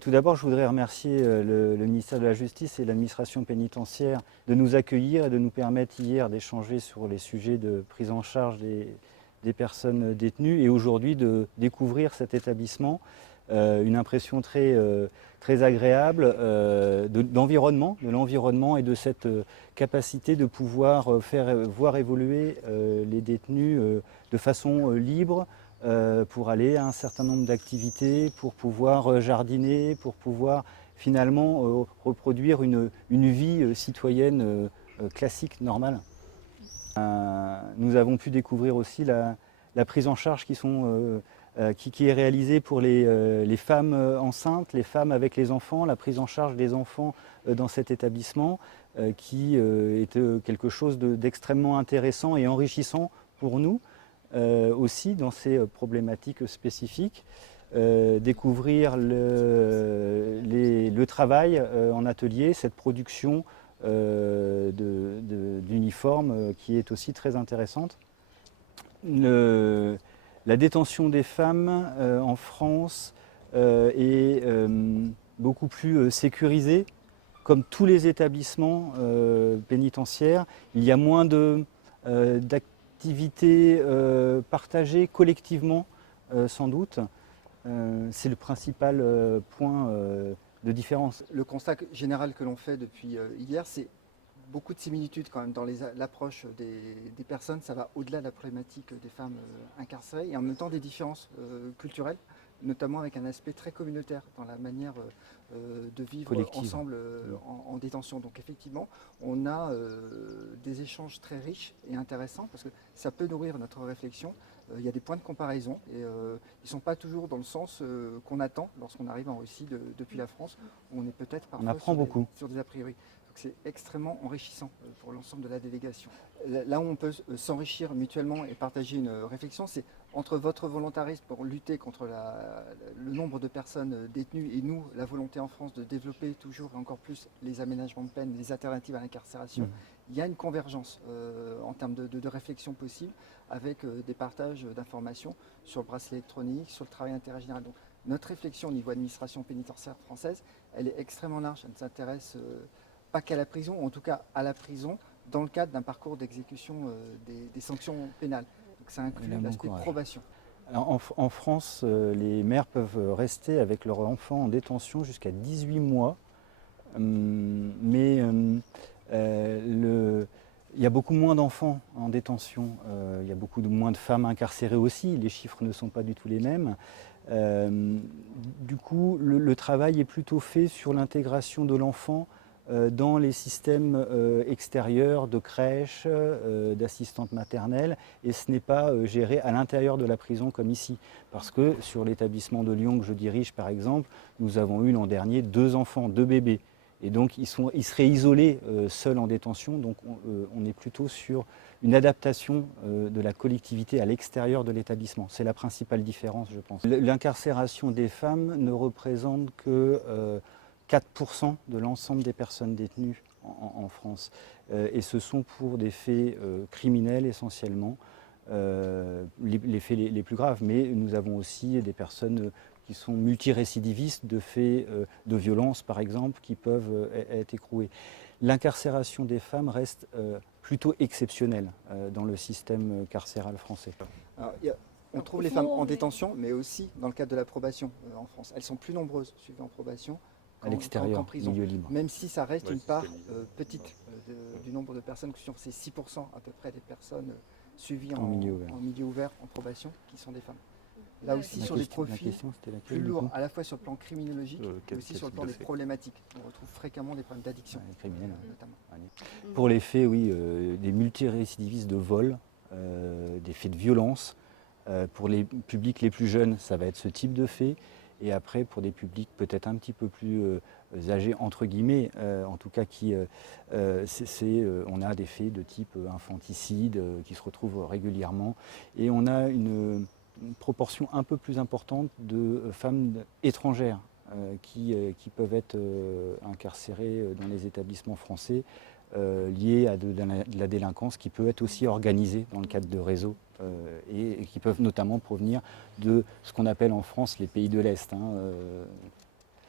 Tout d'abord, je voudrais remercier le ministère de la Justice et l'administration pénitentiaire de nous accueillir et de nous permettre hier d'échanger sur les sujets de prise en charge des personnes détenues et aujourd'hui de découvrir cet établissement. Une impression très agréable de l'environnement et de cette capacité de pouvoir faire voir évoluer les détenus de façon libre, pour aller à un certain nombre d'activités, pour pouvoir jardiner, pour pouvoir finalement reproduire une vie citoyenne classique, normale. Nous avons pu découvrir aussi la prise en charge qui est réalisée pour les femmes enceintes, les femmes avec les enfants, la prise en charge des enfants dans cet établissement qui est quelque chose d'extrêmement intéressant et enrichissant pour nous. Aussi dans ces problématiques spécifiques, découvrir le travail en atelier, cette production d'uniformes qui est aussi très intéressante. La détention des femmes en France est beaucoup plus sécurisée. Comme tous les établissements pénitentiaires, il y a moins d'activités partagées collectivement, sans doute. C'est le principal point de différence. Le constat général que l'on fait depuis hier, c'est beaucoup de similitudes quand même dans l'approche des personnes. Ça va au-delà de la problématique des femmes incarcérées et en même temps des différences culturelles, notamment avec un aspect très communautaire dans la manière de vivre collective ensemble en détention. Donc effectivement, on a des échanges très riches et intéressants parce que ça peut nourrir notre réflexion. Il y a des points de comparaison et ils ne sont pas toujours dans le sens qu'on attend lorsqu'on arrive en Russie depuis la France. On est peut-être parfois sur des a priori. Donc c'est extrêmement enrichissant pour l'ensemble de la délégation. Là où on peut s'enrichir mutuellement et partager une réflexion, c'est entre votre volontarisme pour lutter contre le nombre de personnes détenues et nous, la volonté en France de développer toujours et encore plus les aménagements de peine, les alternatives à l'incarcération. Il y a une convergence en termes de réflexion possible avec des partages d'informations sur le bracelet électronique, sur le travail intergénéral. Donc, notre réflexion au niveau administration pénitentiaire française, elle est extrêmement large. Elle ne s'intéresse pas qu'à la prison, ou en tout cas à la prison, dans le cadre d'un parcours d'exécution des sanctions pénales. Donc ça inclut l'aspect de probation. Alors, en France, les mères peuvent rester avec leur enfant en détention jusqu'à 18 mois. Mais il y a beaucoup moins d'enfants en détention, il y a beaucoup moins de femmes incarcérées aussi, les chiffres ne sont pas du tout les mêmes. Du coup, le travail est plutôt fait sur l'intégration de l'enfant dans les systèmes extérieurs de crèches, d'assistantes maternelles, et ce n'est pas géré à l'intérieur de la prison comme ici. Parce que sur l'établissement de Lyon que je dirige par exemple, nous avons eu l'an dernier 2 enfants, 2 bébés. Et donc ils seraient isolés seuls en détention, donc on est plutôt sur une adaptation de la collectivité à l'extérieur de l'établissement. C'est la principale différence, je pense. L'incarcération des femmes ne représente que 4% de l'ensemble des personnes détenues en France. Et ce sont pour des faits criminels essentiellement, les faits les plus graves. Mais nous avons aussi des personnes qui sont multirécidivistes de faits de violence, par exemple, qui peuvent être écroués. L'incarcération des femmes reste plutôt exceptionnelle dans le système carcéral français. Alors, on trouve les femmes en détention, mais aussi dans le cadre de la probation en France. Elles sont plus nombreuses suivies en probation à l'extérieur, milieu libre. Même si ça reste une part petite du nombre de personnes, c'est 6% à peu près des personnes suivies en milieu ouvert, en probation, qui sont des femmes. Là aussi sur des profils plus lourds, à la fois sur le plan criminologique et aussi sur le plan des problématiques. On retrouve fréquemment des problèmes d'addiction, notamment. Pour les faits, oui, des multirécidivistes de vol, des faits de violence. Pour les publics les plus jeunes, ça va être ce type de fait. Et après, pour des publics peut-être un petit peu plus âgés, entre guillemets, en tout cas, on a des faits de type infanticide qui se retrouvent régulièrement. Et on a une proportion un peu plus importante de femmes étrangères qui peuvent être incarcérées dans les établissements français liées à de la délinquance qui peut être aussi organisée dans le cadre de réseaux et qui peuvent notamment provenir de ce qu'on appelle en France les pays de l'Est.